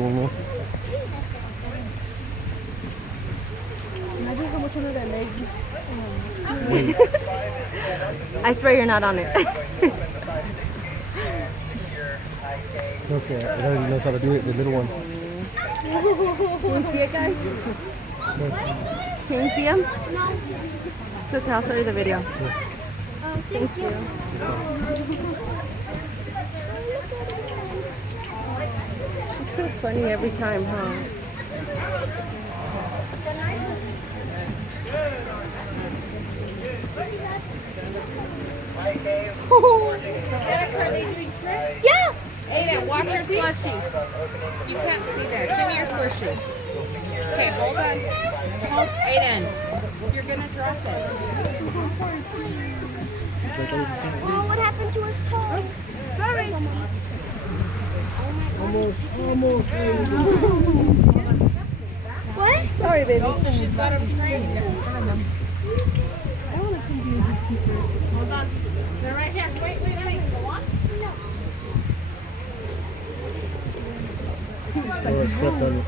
cool, man. Imagine how much one of their legs. I swear you're not on it. Okay, it already knows how to do it, the little one. Can you see it, guys? Can you see him? No. It's okay, I'll show you the video. Thank you. She's so funny every time, huh? Yeah. Aiden, watch your slushie. You can't see that. Give me your slushie. Okay, hold on. Aiden, you're gonna drop it. Oh, what happened to his car? Sorry. What? Sorry, baby. She's got him trained. Hold on. They're right here. Wait. Go on. Oh, I stepped on it.